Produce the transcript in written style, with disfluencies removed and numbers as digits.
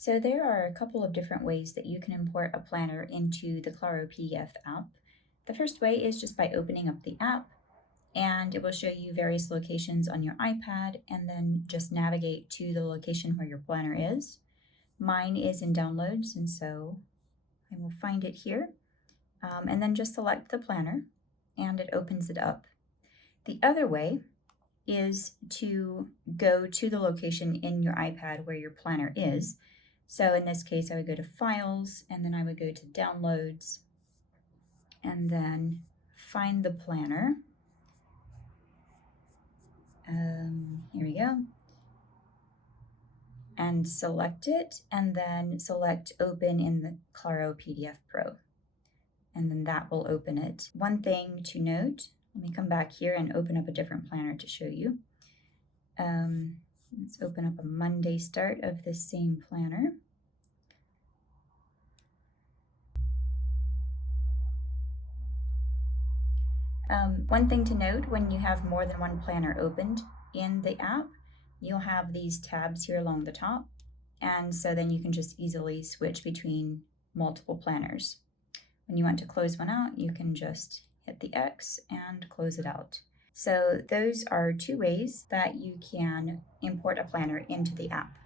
So there are a couple of different ways that you can import a planner into the Claro PDF app. The first way is just by opening up the app, and it will show you various locations on your iPad, and then just navigate to the location where your planner is. Mine is in downloads, and so I will find it here, and then just select the planner, and it opens it up. The other way is to go to the location in your iPad where your planner is. So in this case, I would go to Files, and then I would go to Downloads, and then find the planner. Here we go. And select it, and then select Open in the Claro PDF Pro. And then that will open it. One thing to note, let me come back here and open up a different planner to show you. Let's open up a Monday start of this same planner. One thing to note, when you have more than one planner opened in the app, you'll have these tabs here along the top, and so then you can just easily switch between multiple planners. When you want to close one out, you can just hit the X and close it out. So those are two ways that you can import a planner into the app.